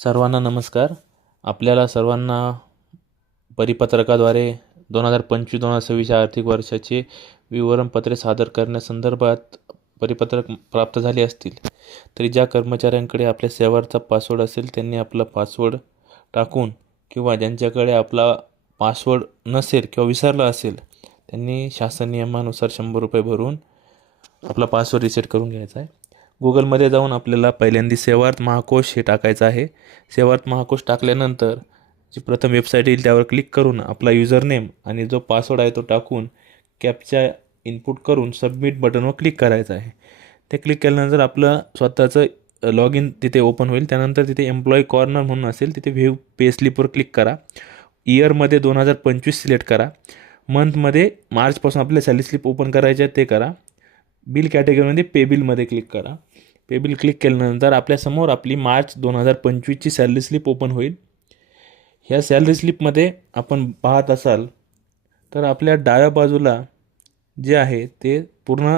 सर्वांना नमस्कार. आपल्याला सर्वांना परिपत्रकाद्वारे 2025-2026 आर्थिक वर्षाचे विवरणपत्रे सादर करण्यासंदर्भात परिपत्रक प्राप्त झाले असतील. तरी ज्या कर्मचाऱ्यांकडे आपल्या सेवाचा पासवर्ड असेल त्यांनी आपला पासवर्ड टाकून किंवा ज्यांच्याकडे आपला पासवर्ड नसेल किंवा विसरला असेल त्यांनी शासन नियमानुसार 100 रुपये भरून आपला पासवर्ड रिसेट करून घ्यायचा आहे. गुगलमध्ये जाऊन आपल्याला पहिल्यांदा सेवार्थ महाकोश हे टाकायचं आहे. सेवार्थ महाकोश टाकल्यानंतर जी प्रथम वेबसाईट येईल त्यावर क्लिक करून आपला युजरनेम आणि जो पासवर्ड आहे तो टाकून कॅप्चा इनपुट करून सबमिट बटनवर क्लिक करायचं आहे. ते क्लिक केल्यानंतर आपलं स्वतःचं लॉग इन तिथे ओपन होईल. त्यानंतर तिथे एम्प्लॉई कॉर्नर म्हणून असेल, तिथे व्ह्यू पे स्लिपवर क्लिक करा. इयरमध्ये 2025 सिलेक्ट करा. मंथमध्ये मार्चपासून आपल्या सॅलरी स्लिप ओपन करायचे आहे ते करा. बिल कॅटेगरीमध्ये पे बिलमध्ये क्लिक करा. पे बिल क्लिक केल्यानंतर आपल्यासमोर आपली मार्च 2025ची सॅलरी स्लिप ओपन होईल. ह्या सॅलरी स्लिपमध्ये आपण पाहत असाल तर आपल्या डाव्या बाजूला जे आहे ते पूर्ण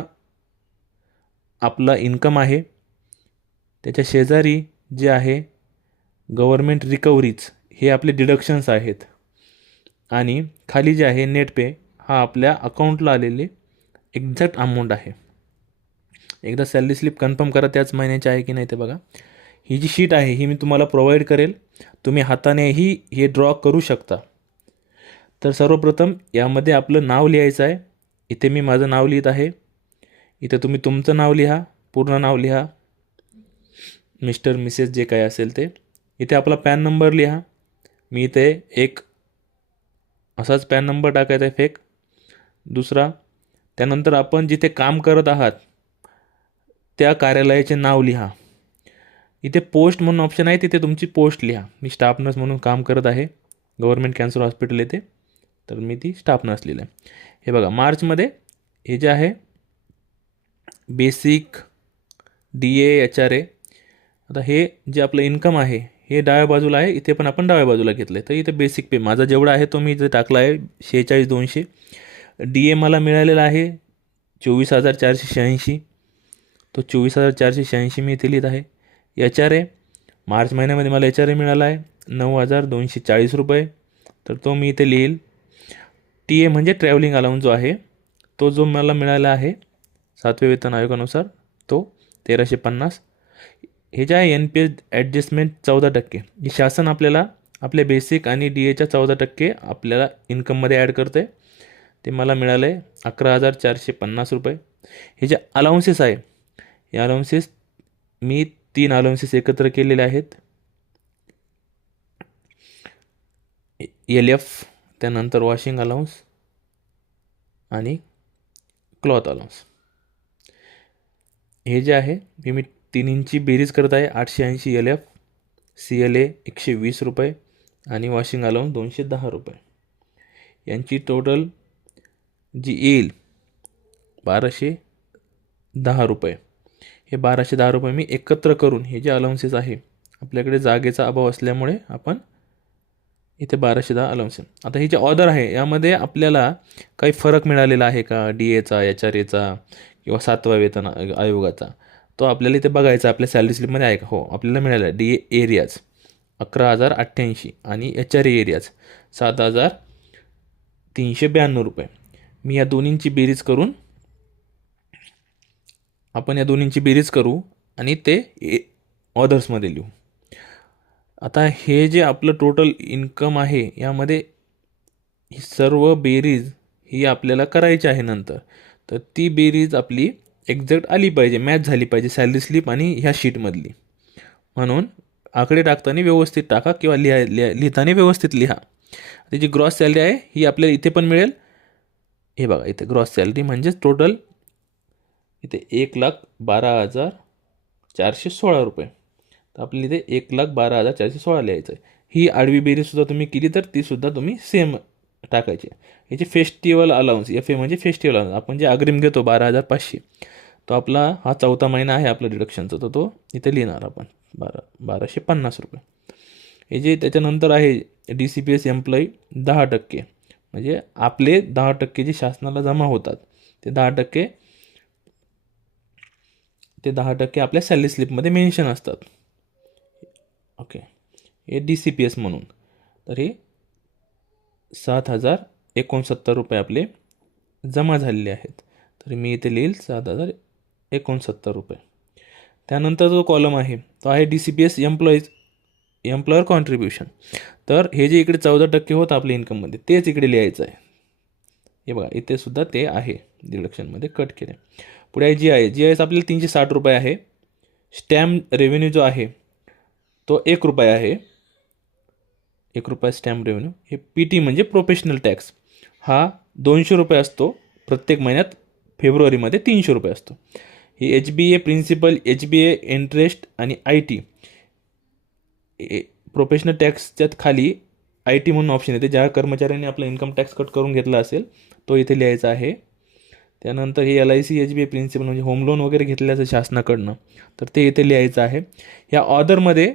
आपला इन्कम आहे. त्याच्या शेजारी जे आहे गव्हर्मेंट रिकव्हरीज हे आपले डिडक्शन्स आहेत आणि खाली जे आहे नेट पे हा आपल्या अकाउंटला आलेले एक्झॅक्ट अमाऊंट आहे. एकदा सॅलरी स्लिप कन्फर्म करा त्याच महिन्याची आहे की नाही ते बघा. ही जी शीट आहे ही मी तुम्हाला प्रोव्हाइड करेल. तुम्ही हातानेही हे ड्रॉ करू शकता. तर सर्वप्रथम यामध्ये आपलं नाव लिहायचं आहे. इथे मी माझं नाव लिहित आहे. इथे तुम्ही तुमचं नाव लिहा, पूर्ण नाव लिहा, मिस्टर मिसेस जे काय असेल ते. इथे आपला पॅन नंबर लिहा. मी इथे एक असाच पॅन नंबर टाकायचा आहे फेक. दुसरा, त्यानंतर आपण जिथे काम करत आहात त्या कार्यालयाचे नाव लिहा. इथे पोस्ट म्हणून ऑप्शन आहे, तिथे तुमची पोस्ट लिहा. मी स्टाफ नर्स म्हणून काम करत आहे गव्हर्मेंट कॅन्सर हॉस्पिटल येथे, तर मी ती स्टाफ नर्स लिहिलं आहे. हे बघा मार्चमध्ये हे जे आहे बेसिक DA HRA. आता हे जे आपलं इन्कम आहे हे डाव्या बाजूला आहे, इथे पण आपण डाव्या बाजूला घेतलं आहे. तर इथे बेसिक पे माझा जेवढा आहे तो मी इथे टाकला आहे 46,200. DA मला मिळालेला आहे 24,486. तो 24,486 मी इथे लिहित आहे. HRA मार्च महिन्यामध्ये मला HRA मिळाला आहे 9,240 रुपये, तर तो मी इथे लिहील. TA म्हणजे ट्रॅव्हलिंग अलाउन्स जो आहे तो जो मला मिळाला आहे 7व्या वेतन आयोगानुसार तो 1,350. हे जे आहे NPS ॲडजस्टमेंट 14%. हे शासन आपल्याला आपल्या बेसिक आणि DAच्या 14% आपल्याला इन्कममध्ये ॲड करतं आहे. ते मला मिळालं आहे 11,450 रुपये. हे जे अलाउन्सेस आहे हे अलाउन्सेस मी 3 अलाउन्सेस एकत्र केलेले आहेत. LF, त्यानंतर वॉशिंग अलाउन्स आणि क्लॉथ अलाउन्स. हे जे आहे हे मी तिन्हींची बेरीज करत आहे. 880 LF, CLA 120 रुपये आणि वॉशिंग अलाउन्स 210 रुपये. यांची टोटल जी येईल 1,210 रुपये. हे 1,210 रुपये मी एकत्र करून हे जे अलाउन्सेस आहे, आपल्याकडे जागेचा अभाव असल्यामुळे आपण इथे 1,210 अलाउन्स. आता ही जे ऑर्डर आहे यामध्ये आपल्याला काही फरक मिळालेला आहे का DAचा, HRAचा किंवा 7व्या वेतन आयोगाचा, तो आपल्याला इथे बघायचा. आपल्या सॅलरी स्लिपमध्ये आहे का? हो, आपल्याला मिळालं आहे. DA एरियाज 11,088 आणि HRA एरियाज 7,392 रुपये. मी या दोन्हींची बेरीज करून आपण या दोन्हींची बेरीज करू आणि ते ऑर्डर्समध्ये लिहू. आता हे जे आपलं टोटल इन्कम आहे यामध्ये ही सर्व बेरीज ही आपल्याला करायची आहे नंतर. तर ती बेरीज आपली एक्झॅक्ट आली पाहिजे, मॅच झाली पाहिजे सॅलरी स्लिप आणि ह्या शीटमधली. म्हणून आकडे टाकताना व्यवस्थित टाका किंवा लिहिताना व्यवस्थित लिहा. त्याची ग्रॉस सॅलरी आहे ही आपल्याला इथे पण मिळेल. हे बघा इथे ग्रॉस सॅलरी म्हणजेच टोटल इथे 1,12,416 रुपये. तर आपल्याला इथे 1,12,416 लिहायचं आहे. ही आडवी बेरीजसुद्धा तुम्ही केली तर तीसुद्धा तुम्ही सेम टाकायची. याची फेस्टिवल अलाउन्स FA म्हणजे फेस्टिवल अलाउन्स आपण जे अग्रिम घेतो 12,500, तो आपला हा 4था महिना आहे आपला डिडक्शनचा, तर तो इथे लिहिणार आपण 1,250 रुपये. हे जे त्याच्यानंतर आहे DCPS एम्प्लॉई 10%, म्हणजे आपले 10% जे शासनाला जमा होतात ते 10% आपल्या सॅलरी स्लिपमध्ये मेन्शन असतात. ओके. हे DCPS म्हणून. तर हे 7,069 रुपये आपले जमा झालेले आहेत. तर मी इथे लिहिल 7,069 रुपये. त्यानंतर जो कॉलम आहे तो आहे DCPS एम्प्लॉयर कॉन्ट्रीब्युशन. तर हे जे इकडे 14% होतं आपल्या इन्कममध्ये तेच इकडे लिहायचं आहे. हे बघा इथे सुद्धा ते आहे डिडक्शनमध्ये कट केले. पुढे आहे GIS आपल्याला 360 रुपये आहे. स्टॅम्प रेव्हेन्यू जो आहे तो 1 रुपया आहे. 1 रुपया स्टॅम्प रेव्हेन्यू. हे PT म्हणजे प्रोफेशनल टॅक्स हा 200 रुपये असतो प्रत्येक महिन्यात. फेब्रुवारीमध्ये 300 रुपये असतो. ही HBA प्रिन्सिपल, HBA इंटरेस्ट आणि IT प्रोफेशनल टॅक्सच्यात खाली IT म्हणून ऑप्शन येते. ज्या कर्मचाऱ्यांनी आपला इन्कम टॅक्स कट करून घेतला असेल तो इथे लिहायचा आहे. त्यानंतर हे LIC HBA प्रिन्सिपल म्हणजे होम लोन वगैरे घेतलं असेल शासनाकडनं तर ते इथे लिहायचं आहे. या ऑर्डरमध्ये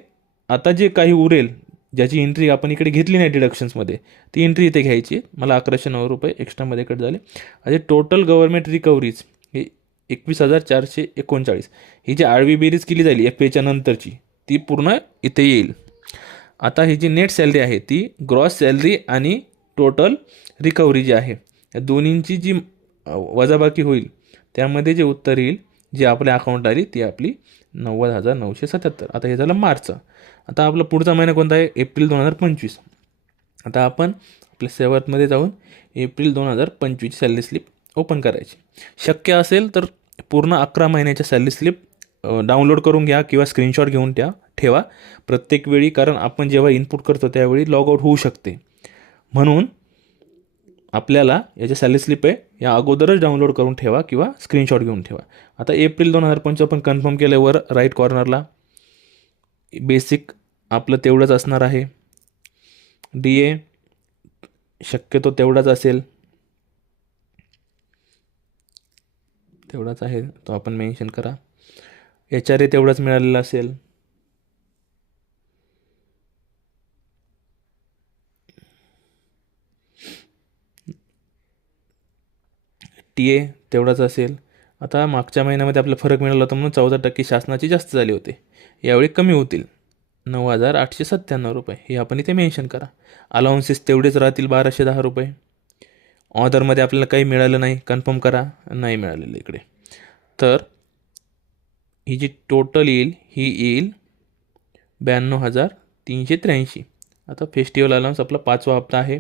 आता जे काही उरेल ज्याची एंट्री आपण इकडे घेतली नाही डिडक्शन्समध्ये ती एंट्री इथे घ्यायची. मला 1109 रुपये एक्स्ट्रामध्ये कट झाले. आणि टोटल गव्हर्नमेंट रिकव्हरीज हे 21,439. ही जी आडवी बेरीज केली जाईल FAच्या नंतरची ती पूर्ण इथे येईल. आता ही जी नेट सॅलरी आहे ती ग्रॉस सॅलरी आणि टोटल रिकव्हरी जी आहे या दोन्हींची जी वजाबाकी होईल त्यामध्ये जे उत्तर येईल जी आपल्या अकाउंट आली ती आपली 90,977. आता हे झालं मार्चचं. आता आपला पुढचा महिना कोणता आहे? एप्रिल 2025. आता आपण आपल्या सेवामध्ये जाऊन एप्रिल 2025ची सॅलरी स्लिप ओपन करायची. शक्य असेल तर पूर्ण 11 महिन्याच्या सॅलरी स्लिप डाउनलोड करून घ्या किंवा स्क्रीनशॉट घेऊन ठेवा प्रत्येक वेळी, कारण आपण जेव्हा इनपुट करतो त्यावेळी लॉग आउट होऊ शकते. म्हणून आपल्याला याच्या सॅलरी स्लिप आहे या अगोदरच डाउनलोड करून ठेवा किंवा स्क्रीनशॉट घेऊन ठेवा. आता एप्रिल 2025 आपण कन्फर्म केल्यावर राईट कॉर्नरला बेसिक आपलं तेवढंच असणार आहे. DA शक्यतो तेवढाच असेल, तेवढाच आहे तो आपण मेन्शन करा. HRA तेवढाच मिळालेला असेल. TA तेवढाच असेल. आता मागच्या महिन्यामध्ये आपला फरक मिळाला होता म्हणून 14% शासनाची जास्त झाले होते. यावेळी कमी होतील 9,897 रुपये हे आपण इथे मेन्शन करा. अलाउन्सेस तेवढेच राहतील 1,210 रुपये. ऑर्डरमध्ये आपल्याला काही मिळालं नाही कन्फर्म करा. नाही मिळालेलं इकडे. तर ही जी टोटल येईल ही येईल 92,383. आता फेस्टिवल अलाउन्स आपला 5वा हप्ता आहे.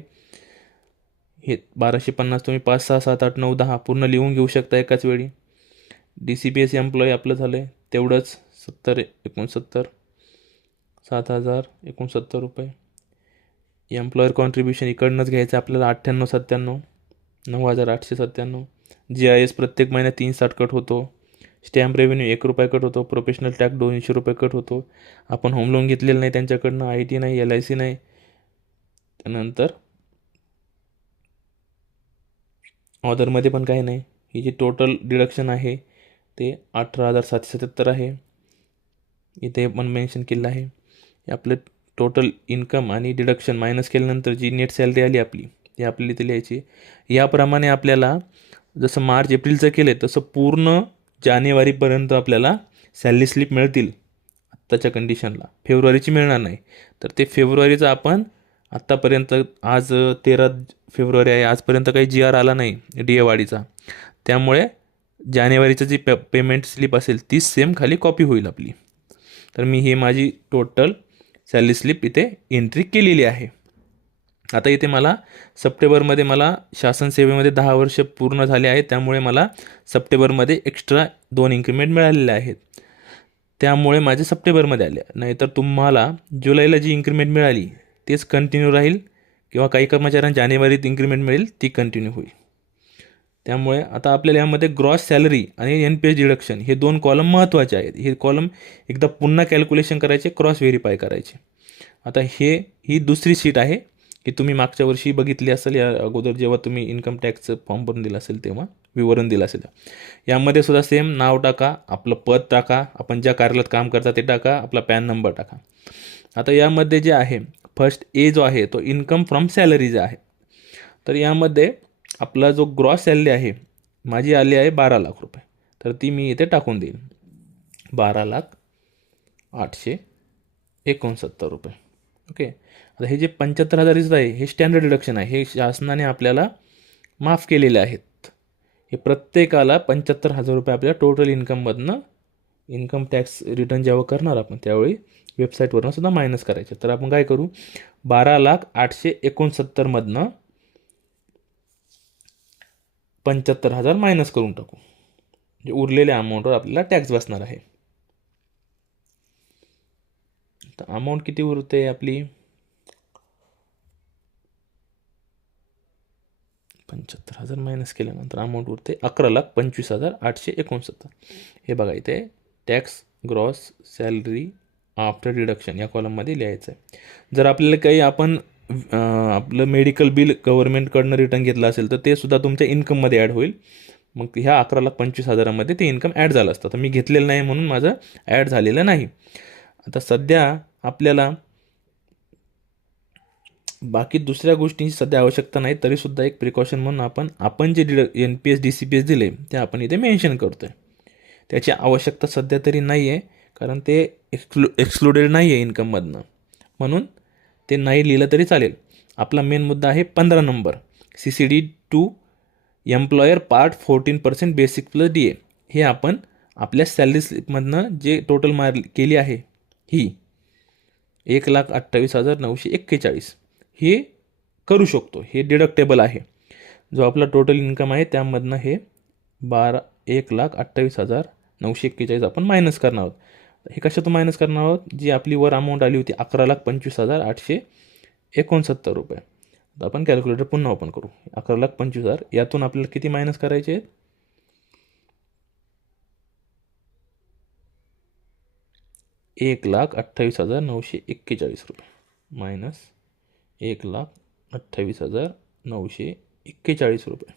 हे 1,250 तुम्ही 5, 6, 7, 8, 9, 10 पूर्ण लिहून घेऊ शकता एकाच वेळी. DCPS एम्प्लॉई आपलं झालं आहे तेवढंच 69 7,069 रुपये. एम्प्लॉयर कॉन्ट्रीब्युशन इकडनंच घ्यायचं आपल्याला 9897 9,897. GIS प्रत्येक महिन्यात 360 कट होतो. स्टॅम्प रेव्हेन्यू 1 रुपया कट होतो. प्रोफेशनल टॅक्स 200 रुपये कट होतो. आपण होम लोन घेतलेलं नाही त्यांच्याकडनं. IT नाही, LIC नाही. त्यानंतर ऑर्डरमध्ये पण काही नाही. ही जी टोटल डिडक्शन आहे ते 18,777 आहे. इथे पण मेन्शन केलं आहे. आपलं टोटल इन्कम आणि डिडक्शन मायनस केल्यानंतर जी नेट सॅलरी आली आपली ती आपल्याला इथे लिहायची. याप्रमाणे आपल्याला जसं मार्च एप्रिलचं केलं आहे तसं पूर्ण जानेवारीपर्यंत आपल्याला सॅलरी स्लिप मिळतील आत्ताच्या कंडिशनला. फेब्रुवारीची मिळणार नाही. तर ते फेब्रुवारीचं आपण आत्तापर्यंत आज 13 फेब्रुवारी आहे आजपर्यंत काही GR आला नाही DA वाढीचा. त्यामुळे जानेवारीचं जी पेमेंट स्लिप असेल तीच सेम खाली कॉपी होईल आपली. तर मी ही माझी टोटल सॅलरी स्लिप इथे एंट्री केलेली आहे. आता इथे मला सप्टेंबरमध्ये मला शासन सेवेमध्ये 10 वर्ष पूर्ण झाले आहेत. त्यामुळे मला सप्टेंबरमध्ये एक्स्ट्रा 2 इन्क्रीमेंट मिळालेले आहेत. त्यामुळे माझे सप्टेंबरमध्ये आले. नाहीतर तुम्हाला जुलैला जी इन्क्रीमेंट मिळाली तेच कंटिन्यू राहील किंवा काही कर्मचाऱ्यांना जानेवारीत इन्क्रीमेंट मिळेल ती कंटिन्यू होईल. त्यामुळे आता आपल्याला यामध्ये ग्रॉस सॅलरी आणि NPS डिडक्शन हे 2 कॉलम महत्त्वाचे आहेत. हे कॉलम एकदा पुन्हा कॅल्क्युलेशन करायचे, क्रॉस व्हेरीफाय करायचे. आता ही दुसरी शीट आहे की तुम्ही मागच्या वर्षी बघितली असेल या अगोदर जेव्हा तुम्ही इन्कम टॅक्सचं फॉर्म भरून दिलं असेल तेव्हा विवरण दिलं असेल. यामध्ये सुद्धा सेम नाव टाका, आपलं पद टाका, आपण ज्या कार्यालयात काम करता ते टाका, आपला पॅन नंबर टाका. आता यामध्ये जे आहे फर्स्ट A जो आहे तो इन्कम फ्रॉम सॅलरीज आहे. तर यामध्ये आपला जो ग्रॉस सॅलरी आहे माझी आली आहे 12 लाख रुपये. तर ती मी इथे टाकून देईन 12,869 रुपये. ओके. आता हे जे 75,000 दिसत आहे हे स्टँडर्ड डिडक्शन आहे, हे शासनाने आपल्याला माफ केलेले आहेत. हे प्रत्येकाला 75,000 रुपये आपल्या टोटल इन्कममधनं इन्कम टॅक्स रिटर्न जेव्हा करणार आपण त्यावेळी वेबसाईटवरनं सुद्धा मायनस करायचे. तर आपण काय करू, 12,869,000 मधनं 75,000 मायनस करून टाकू. म्हणजे उरलेल्या अमाऊंटवर आपल्याला टॅक्स बसणार आहे. तर अमाऊंट किती उरते आपली, 75,000 मायनस केल्यानंतर अमाऊंट उरते 11,25,869. हे बघा इथे tax gross salary after deduction या कॉलममध्ये लिहायचं आहे. जर आपल्याला काही आपण आपलं मेडिकल बिल गव्हर्नमेंटकडनं रिटर्न घेतलं असेल तर ते सुद्धा तुमच्या इन्कममध्ये ॲड होईल. मग ह्या 11,25,000मध्ये ते इन्कम ॲड झालं असतं. तर मी घेतलेलं नाही म्हणून माझं ॲड झालेलं नाही. आता सध्या आपल्याला बाकी दुसऱ्या गोष्टींची सध्या आवश्यकता नाही, तरीसुद्धा एक प्रिकॉशन म्हणून आपण जे NPS DCPS दिले ते आपण इथे मेन्शन करतो आहे. त्याची आवश्यकता सध्या तरी नाही आहे, कारण ते एक्सक्लुडेड नाही आहे इन्कममधनं, म्हणून ते नाही लिहिलं तरी चालेल. आपला मेन मुद्दा आहे 15 number, CCD to employer part 14% basic plus DA. हे आपण आपल्या सॅलरी स्लिपमधनं जे टोटल केली आहे ही 1,28,941 हे करू शकतो. हे डिडक्टेबल आहे. जो आपला टोटल इन्कम आहे त्यामधनं हे 1,28,941 आपण मायनस करणार आहोत. हे कशातून मायनस करणार आहोत, जी आपली वर अमाऊंट आली होती 11,25,869 रुपये. आता आपण कॅल्क्युलेटर पुन्हा ओपन करू. 11,25,000 यातून आपल्याला किती मायनस करायचे आहेत, 1,28,941 रुपये मायनस 1,28,941 रुपये.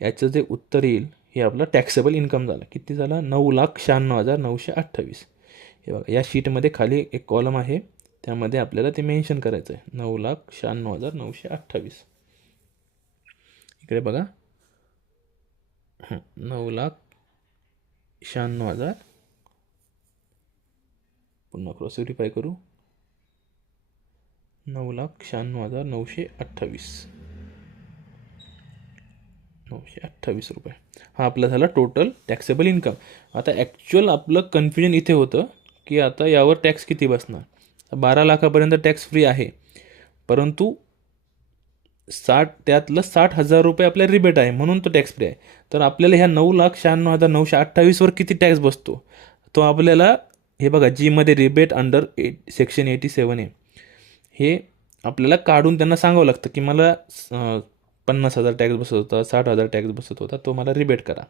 याचं जे उत्तर येईल हे आपलं टॅक्सेबल इन्कम झालं. किती झालं, 9,96,928. हे बघा या शीटमध्ये खाली एक कॉलम आहे, त्यामध्ये आपल्याला ते मेन्शन करायचं आहे 9,96,928. इकडे बघा 9,96,000 पुन्हा क्रॉस व्हेरीफाय करू, 9,96,928 रुपये हा आपला झाला टोटल टॅक्सेबल इन्कम. आता ॲक्च्युअल आपलं कन्फ्युजन इथे होतं की आता यावर टॅक्स किती बसणार. 12 लाखापर्यंत टॅक्स फ्री आहे, परंतु त्यातलं 60,000 रुपये आपल्याला रिबेट आहे म्हणून तो टॅक्स फ्री आहे. तर आपल्याला ह्या 9,96,928वर किती टॅक्स बसतो तो आपल्याला हे बघा जीमध्ये रिबेट अंडर सेक्शन 87 आहे, हे आपल्याला काढून त्यांना सांगावं लागतं की मला 50,000 टॅक्स बसत होता, 60,000 टॅक्स बसत होता, तो मला रिबेट करा,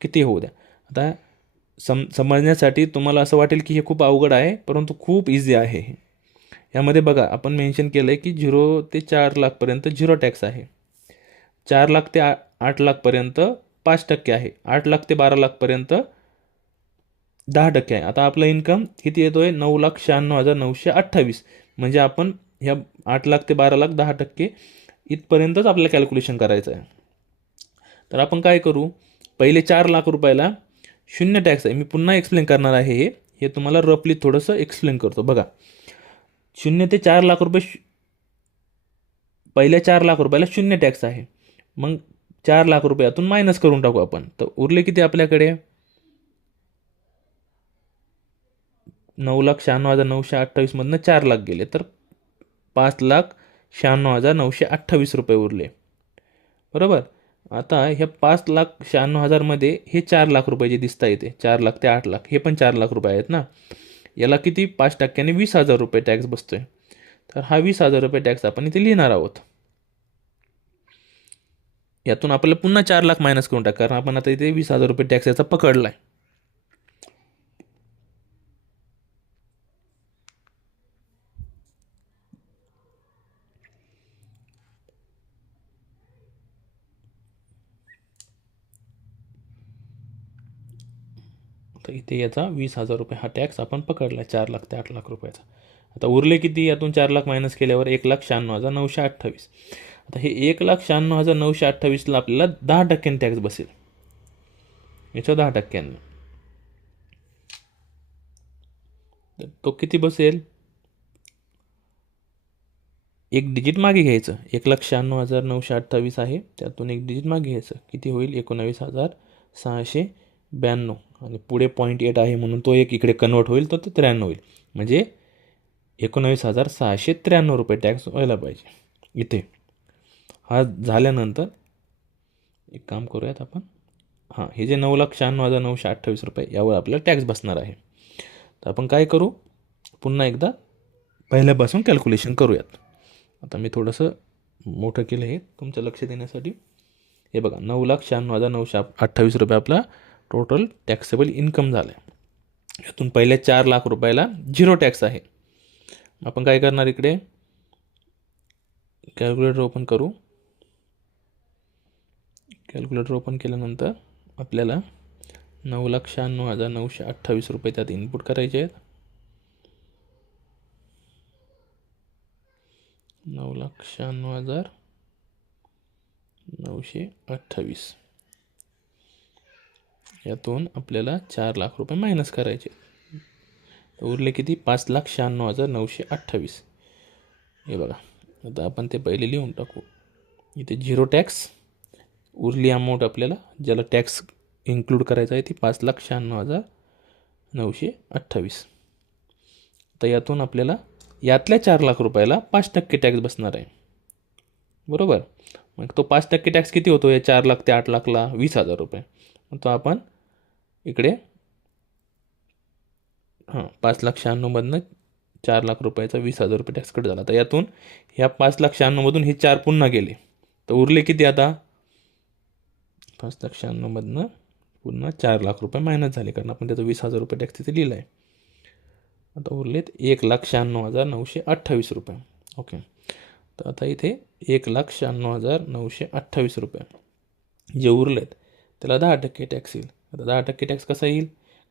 किती होऊ द्या. आता समजण्यासाठी तुम्हाला असं वाटेल की हे खूप अवघड आहे, परंतु खूप इझी आहे. यामध्ये बघा आपण मेन्शन केलं आहे की 0 ते 4 लाखपर्यंत 0 टॅक्स आहे, 4 लाख ते 8 लाखपर्यंत 5% आहे, 8 लाख ते 12 लाखपर्यंत 10% आहे. आता आपलं इन्कम किती येतो आहे, 9,96,928. म्हणजे आपण ह्या 8 लाख ते 12 लाख 10% इथपर्यंतच आपल्याला कॅल्क्युलेशन करायचं आहे. तर आपण काय करू, पहिले 4 लाख रुपयाला 0 टॅक्स आहे. मी पुन्हा एक्सप्लेन करणार आहे, हे तुम्हाला रफली थोडंसं एक्सप्लेन करतो. बघा 0 ते 4 लाख रुपये पहिल्या 4 लाख रुपयाला 0 टॅक्स आहे. मग 4 लाख रुपयातून मायनस करून टाकू आपण, तर उरले किती आपल्याकडे, 9,96,928 मधनं 4 लाख गेले तर 5,96,928 रुपये उरले, बरोबर. आता ह्या 5,96,000 मध्ये हे 4 लाख रुपये जे दिसता येते, 4 लाख ते 8 लाख हे पण 4 लाख रुपये आहेत ना, याला किती 5%ने 20,000 रुपये टॅक्स बसतोय. तर हा 20,000 रुपये टॅक्स आपण इथे लिहिणार आहोत. यातून आपल्याला पुन्हा 4 लाख मायनस करून टाका, कारण आपण आता इथे 20,000 रुपये टॅक्स याचा पकडलाय. तर इथे याचा 20,000 रुपये हा टॅक्स आपण पकडला 4 लाख ते 8 लाख रुपयाचा. आता उरले किती, यातून 4 लाख मायनस केल्यावर 1,96,928. आता हे 1,96,928ला आपल्याला 10% टॅक्स बसेल, याच्या 10%. तो किती बसेल, एक डिजिट मागे घ्यायचं. 1,96,928 आहे, त्यातून एक डिजिट मागे घ्यायचं. किती होईल? 19,692. आणि पुढे 0.8 आहे म्हणून तो एक इकडे कन्वर्ट होईल, तर तो 93 होईल. म्हणजे 19,693 रुपये टॅक्स व्हायला पाहिजे इथे. हा झाल्यानंतर एक काम करूयात आपण. हां, हे जे 9,96,928 रुपये यावर आपल्याला टॅक्स बसणार आहे. तर आपण काय करू? पुन्हा एकदा पहिल्यापासून कॅल्क्युलेशन करूयात. आता मी थोडंसं मोठं केलं हे तुमचं लक्ष देण्यासाठी. हे बघा, 9,96,928 रुपये आपला टोटल टॅक्सेबल इन्कम झाला आहे. यातून पहिल्या 4 लाख रुपयाला झिरो टॅक्स आहे. आपण काय करणार? इकडे कॅल्क्युलेटर ओपन करू. कॅल्क्युलेटर ओपन केल्यानंतर आपल्याला 9,96,928 रुपये त्यात इनपुट करायचे आहेत. 9,96,928 यातून आपल्याला 4 लाख रुपये मायनस करायचे. तर उरले किती? 5,96,928. हे बघा, आता आपण ते पहिले लिहून टाकू. इथे झिरो टॅक्स उरली अमाऊंट आपल्याला ज्याला टॅक्स इन्क्लूड करायचा आहे ती 5,96,928. तर यातून आपल्याला यातल्या 4 लाख रुपयाला 5% टॅक्स बसणार आहे, बरोबर. मग तो 5% टॅक्स किती होतो? या 4 लाख ते 8 लाखला 20,000 रुपये. मग तो आपण इकडे 5,96,000मधनं 4 लाख रुपयाचा 20,000 रुपये टॅक्स कट झाला. तर यातून ह्या 5,96,000मधून हे 4 पुन्हा गेले, तर उरले किती? आता 5,96,000मधनं पुन्हा 4 लाख रुपये मायनस झाले, कारण आपण त्याचा 20,000 रुपये टॅक्स तिथे लिहिला आहे. आता उरलेत 1,96,928 रुपये. ओके, तर आता इथे 1,96,928 रुपये जे उरलेत त्याला 10% टॅक्स येईल. आता 10% टॅक्स कसा येईल?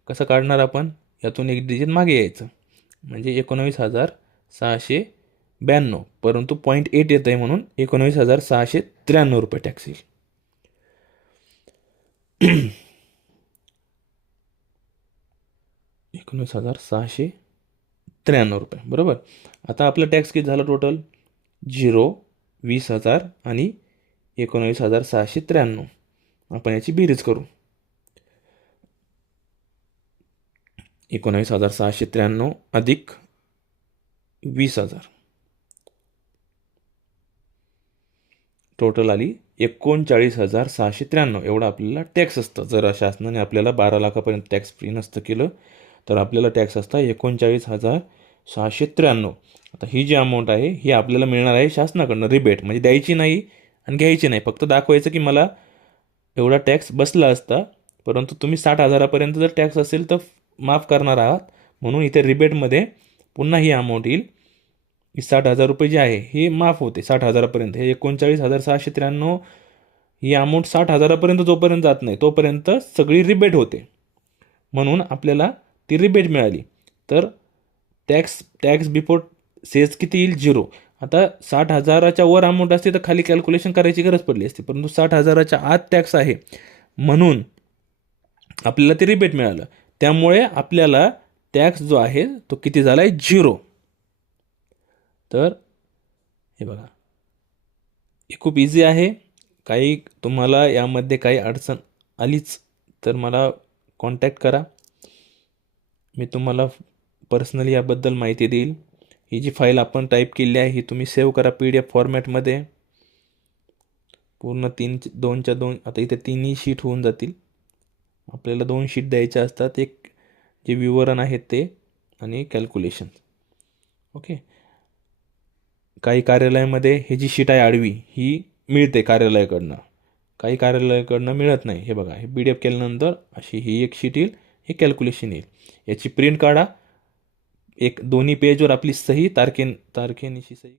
कसं काढणार आपण? यातून एक डिजिट मागे यायचं, म्हणजे 19,692, परंतु 0.8 येत आहे म्हणून 19,693 रुपये टॅक्स येईल. 19,693 रुपये, बरोबर. आता आपला टॅक्स किती झाला टोटल? 0, 20,000 आणि 19,693. आपण याची बेरीज करू. 19,693 अधिक 20,000 टोटल आली 39,693. एवढं आपल्याला टॅक्स असतं. जर शासनाने आपल्याला 12 लाखापर्यंत टॅक्स फ्री नसतं केलं तर आपल्याला टॅक्स असता 39,693. आता ही जी अमाऊंट आहे ही आपल्याला मिळणार आहे शासनाकडनं रिबेट, म्हणजे द्यायची नाही आणि घ्यायची नाही, फक्त दाखवायचं की मला एवढा टॅक्स बसला असता, परंतु तुम्ही 60,000पर्यंत जर टॅक्स असेल तर माफ करणार आहात, म्हणून इथे रिबेटमध्ये पुन्हा ही अमाऊंट येईल. 60,000 रुपये जे आहे हे माफ होते 60,000पर्यंत. हे 39,693 ही अमाऊंट 60,000पर्यंत जोपर्यंत जात नाही तोपर्यंत सगळी रिबेट होते, म्हणून आपल्याला ती रिबेट मिळाली. तर टॅक्स बिफोर सेस किती येईल? 0. आता 60,000च्या वर अमाऊंट असते तर खाली कॅल्क्युलेशन करायची गरज पडली असते, परंतु 60,000च्या आत टॅक्स आहे म्हणून आपल्याला ते रिबेट मिळालं. त्यामुळे आपल्याला टॅक्स जो आहे तो किती झाला आहे? 0. तर हे बघा, हे खूप इझी आहे. काही तुम्हाला यामध्ये काही अडचण आलीच तर मला कॉन्टॅक्ट करा, मी तुम्हाला पर्सनली याबद्दल माहिती देईल. ही जी फाईल आपण टाईप केली आहे ही तुम्ही सेव्ह करा PDF फॉर्मॅटमध्ये. पूर्ण 2च्या 2 आता इथे 3ही शीट होऊन जातील. आपल्याला 2 शीट द्यायच्या असतात, एक जे विवरण आहेत ते आणि कॅल्क्युलेशन. ओके, काही कार्यालयामध्ये ही जी शीट आहे आडवी ही मिळते कार्यालयाकडनं, काही कार्यालयाकडनं मिळत नाही. हे बघा, हे PDF केल्यानंतर अशी ही एक शीट येईल, हे कॅल्क्युलेशन येईल. याची प्रिंट काढा, एक दोन्ही पेजवर आपली सही तारखेनिशी सही